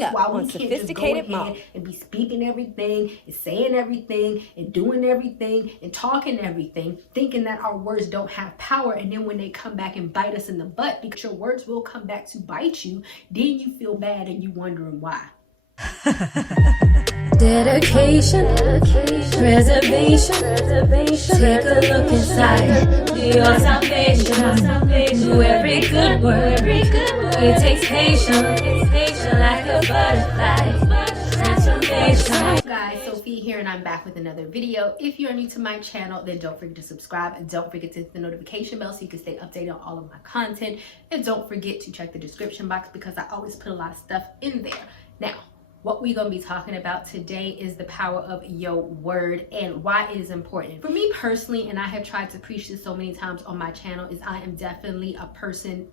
Coming up why we on can't Sophisticated just go Mom. ahead and be speaking everything and saying everything and doing everything and talking everything, thinking that our words don't have power, and then when they come back and bite us in the butt, because your words will come back to bite you, then you feel bad and you wondering why. Dedication, preservation, take a look inside your salvation. Do every good work, it takes patience, like a butterfly, transformation. Hi guys, Sophie here, and I'm back with another video. If you're new to my channel, then don't forget to subscribe, and don't forget to hit the notification bell so you can stay updated on all of my content, and don't forget to check the description box because I always put a lot of stuff in there. Now, what we're going to be talking about today is the power of your word and why it is important. For me personally, and I have tried to preach this so many times on my channel, is I am definitely a person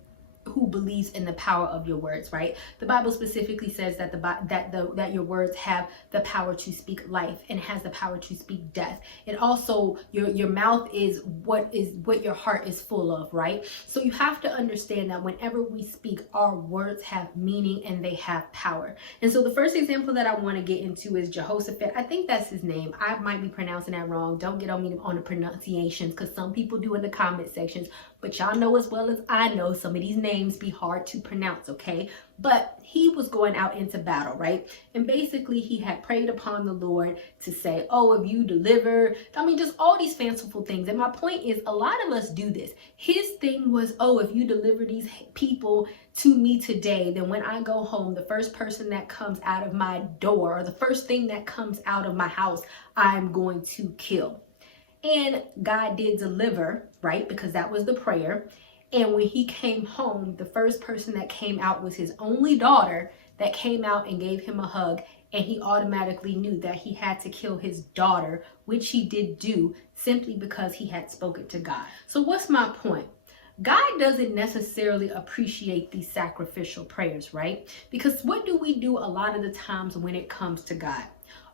who believes in the power of your words, right? The Bible specifically says that that your words have the power to speak life and has the power to speak death. And also your mouth is what your heart is full of, right? So you have to understand that whenever we speak, our words have meaning and they have power. And so the first example that I want to get into is Jehoshaphat. I think that's his name. I might be pronouncing that wrong. Don't get on me on the pronunciations, because some people do in the comment sections. But y'all know as well as I know, some of these names be hard to pronounce, okay? But he was going out into battle, right? And basically he had prayed upon the Lord to say, oh, if you deliver, I mean, just all these fanciful things. And my point is, a lot of us do this. His thing was, oh, if you deliver these people to me today, then when I go home, the first person that comes out of my door, or the first thing that comes out of my house, I'm going to kill. And God did deliver, right? Because that was the prayer. And when he came home, the first person that came out was his only daughter that came out and gave him a hug. And he automatically knew that he had to kill his daughter, which he did do simply because he had spoken to God. So what's my point? God doesn't necessarily appreciate these sacrificial prayers, right? Because what do we do a lot of the times when it comes to God?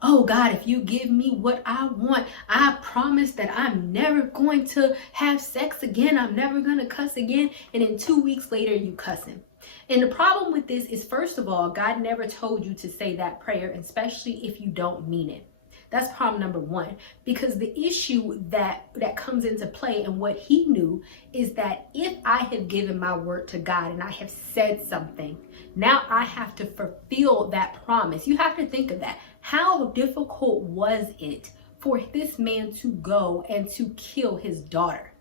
Oh God, if you give me what I want, I promise that I'm never going to have sex again. I'm never going to cuss again. And then 2 weeks later, you cussing. And the problem with this is, first of all, God never told you to say that prayer, especially if you don't mean it. That's problem number one, because the issue that comes into play and what he knew is that if I have given my word to God and I have said something, now I have to fulfill that promise. You have to think of that. How difficult was it for this man to go and to kill his daughter?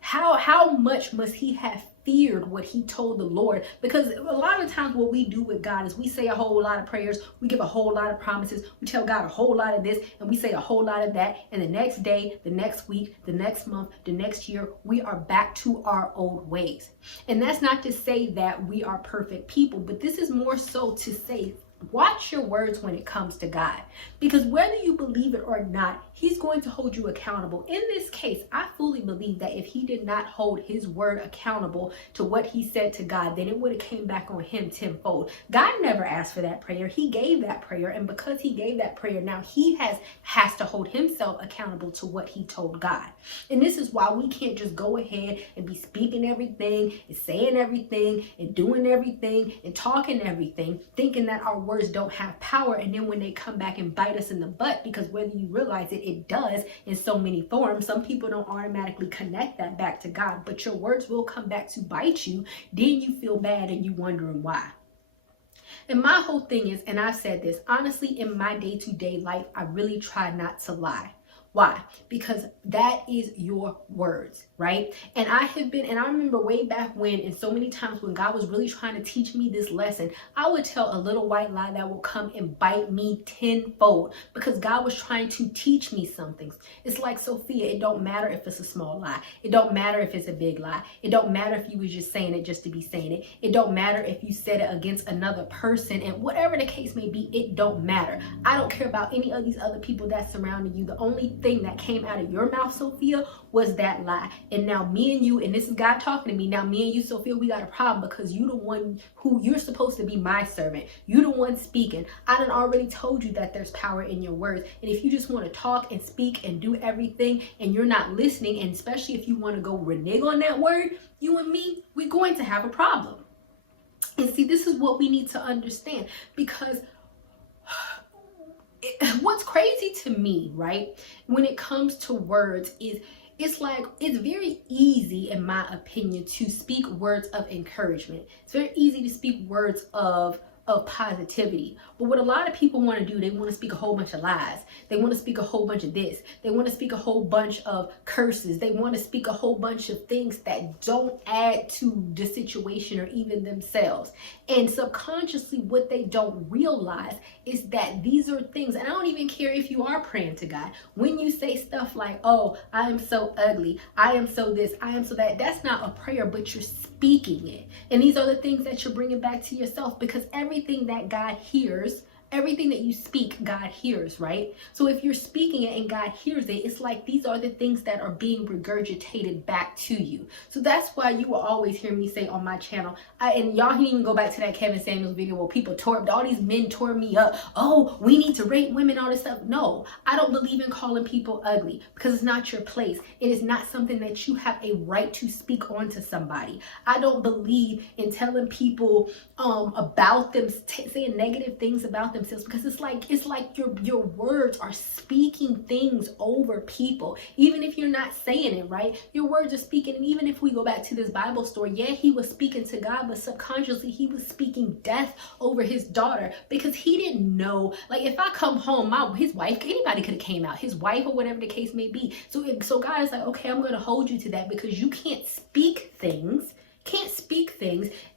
How much must he have feared what he told the Lord? Because a lot of times what we do with God is we say a whole lot of prayers, we give a whole lot of promises, we tell God a whole lot of this, and we say a whole lot of that, and the next day, the next week, the next month, the next year, we are back to our old ways. And that's not to say that we are perfect people, but this is more so to say, watch your words when it comes to God, because whether you believe it or not, he's going to hold you accountable. In this case, I fully believe that if he did not hold his word accountable to what he said to God, then it would have came back on him tenfold. God never asked for that prayer. He gave that prayer. And because he gave that prayer, now he has to hold himself accountable to what he told God. And this is why we can't just go ahead and be speaking everything and saying everything and doing everything and talking everything, thinking that our words don't have power, and then when they come back and bite us in the butt, because whether you realize it, it does in so many forms. Some people don't automatically connect that back to God, but your words will come back to bite you. Then you feel bad and you wondering why. And my whole thing is, and I've said this, honestly, in my day-to-day life, I really try not to lie. Why? Because that is your words, right? And I remember way back when, and so many times when God was really trying to teach me this lesson, I would tell a little white lie that will come and bite me tenfold, because God was trying to teach me something. It's like, Sophia, it don't matter if it's a small lie. It don't matter if it's a big lie. It don't matter if you was just saying it just to be saying it. It don't matter if you said it against another person, and whatever the case may be, it don't matter. I don't care about any of these other people that's surrounding you. The only thing that came out of your mouth, Sophia, was that lie. And now me and you, and this is God talking to me, now me and you, Sophia, we got a problem, because you the one who, you're supposed to be my servant. You the one speaking. I done already told you that there's power in your words. And if you just want to talk and speak and do everything and you're not listening, and especially if you want to go renege on that word, you and me, we're going to have a problem. And see, this is what we need to understand, because what's crazy to me, right, when it comes to words is it's like it's very easy, in my opinion, to speak words of encouragement. It's very easy to speak words of positivity. But what a lot of people want to do, they want to speak a whole bunch of lies. They want to speak a whole bunch of this. They want to speak a whole bunch of curses. They want to speak a whole bunch of things that don't add to the situation or even themselves. And subconsciously, what they don't realize is that these are things, and I don't even care if you are praying to God. When you say stuff like, oh, I am so ugly, I am so this, I am so that, that's not a prayer, but you're speaking it. And these are the things that you're bringing back to yourself, because everything that God hears, everything that you speak, God hears, right? So if you're speaking it and God hears it, it's like these are the things that are being regurgitated back to you. So that's why you will always hear me say on my channel, and y'all can even go back to that Kevin Samuels video where people all these men tore me up. Oh, we need to rate women, all this stuff. No, I don't believe in calling people ugly, because it's not your place. It is not something that you have a right to speak on to somebody. I don't believe in telling people about them, saying negative things about themselves, because it's like your words are speaking things over people, even if you're not saying it, right? Your words are speaking. And even if we go back to this Bible story, yeah, he was speaking to God, but subconsciously he was speaking death over his daughter, because he didn't know. Like, if I come home, his wife, anybody could have came out, his wife or whatever the case may be. So God is like, okay, I'm going to hold you to that, because you can't speak things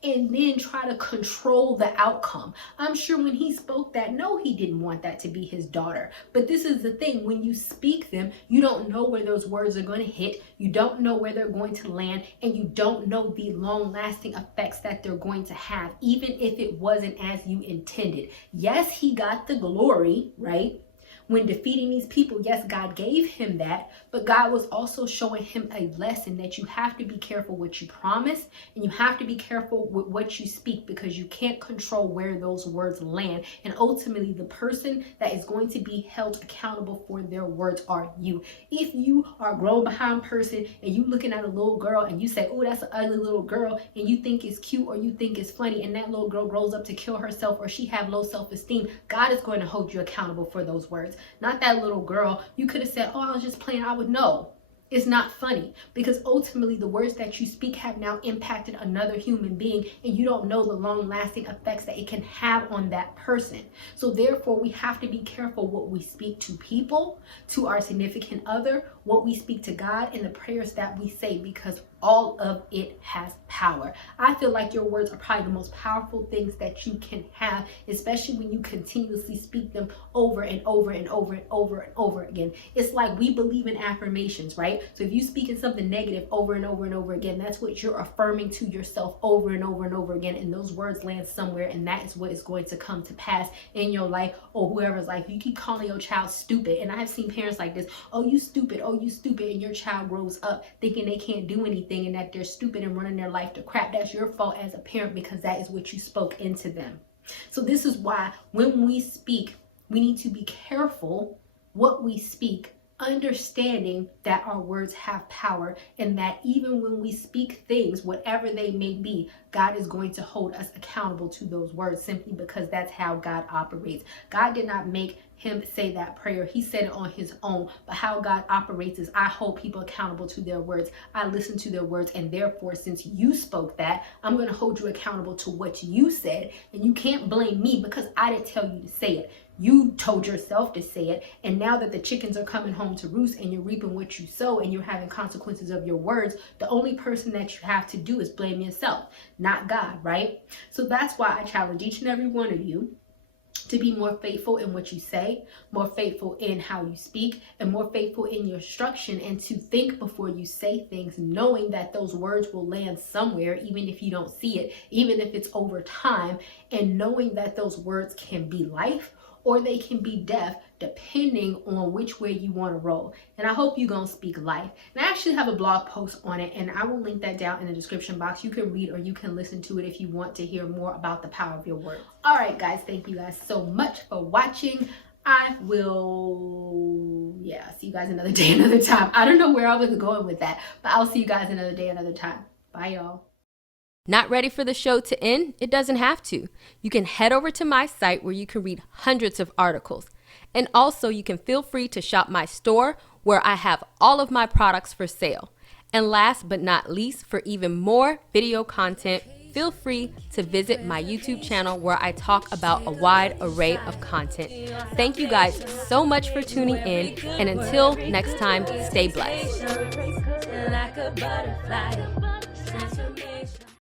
and then try to control the outcome. I'm sure when he spoke that, no, he didn't want that to be his daughter. But this is the thing, when you speak them, you don't know where those words are going to hit. You don't know where they're going to land, and you don't know the long-lasting effects that they're going to have, even if it wasn't as you intended. Yes, he got the glory, right? When defeating these people, yes, God gave him that, but God was also showing him a lesson that you have to be careful what you promise, and you have to be careful with what you speak, because you can't control where those words land. And ultimately, the person that is going to be held accountable for their words are you. If you are a grown behind person and you looking at a little girl and you say, oh, that's an ugly little girl, and you think it's cute or you think it's funny, and that little girl grows up to kill herself or she have low self-esteem, God is going to hold you accountable for those words. Not that little girl. You could have said, oh, I was just playing. I would know. It's not funny, because ultimately the words that you speak have now impacted another human being, and you don't know the long-lasting effects that it can have on that person. So therefore, we have to be careful what we speak to people, to our significant other, what we speak to God, and the prayers that we say, because all of it has power. I feel like your words are probably the most powerful things that you can have, especially when you continuously speak them over and over and over and over and over again. It's like we believe in affirmations, right? So if you speak in something negative over and over and over again, that's what you're affirming to yourself over and over and over again, and those words land somewhere, and that is what is going to come to pass in your life or whoever's life. You keep calling your child stupid, and I have seen parents like this, oh, you stupid, and your child grows up thinking they can't do anything and that they're stupid and running their life to crap. That's your fault as a parent, because that is what you spoke into them. So this is why when we speak, we need to be careful what we speak, understanding that our words have power, and that even when we speak things, whatever they may be, God is going to hold us accountable to those words, simply because that's how God operates. God did not make him say that prayer. He said it on his own. But how God operates is, I hold people accountable to their words. I listen to their words, and therefore, since you spoke that, I'm going to hold you accountable to what you said. And you can't blame me, because I didn't tell you to say it. You told yourself to say it, and now that the chickens are coming home to roost and you're reaping what you sow and you're having consequences of your words, the only person that you have to do is blame yourself, not God, right? So that's why I challenge each and every one of you to be more faithful in what you say, more faithful in how you speak, and more faithful in your instruction, and to think before you say things, knowing that those words will land somewhere, even if you don't see it, even if it's over time, and knowing that those words can be life or they can be death, depending on which way you want to roll. And I hope you're going to speak life. And I actually have a blog post on it, and I will link that down in the description box. You can read or you can listen to it if you want to hear more about the power of your words. All right, guys, thank you guys so much for watching. I will, see you guys another day, another time. I don't know where I was going with that, but I'll see you guys another day, another time. Bye, y'all. Not ready for the show to end? It doesn't have to. You can head over to my site where you can read hundreds of articles. And also you can feel free to shop my store where I have all of my products for sale. And last but not least, for even more video content, feel free to visit my YouTube channel where I talk about a wide array of content. Thank you guys so much for tuning in, and until next time, stay blessed.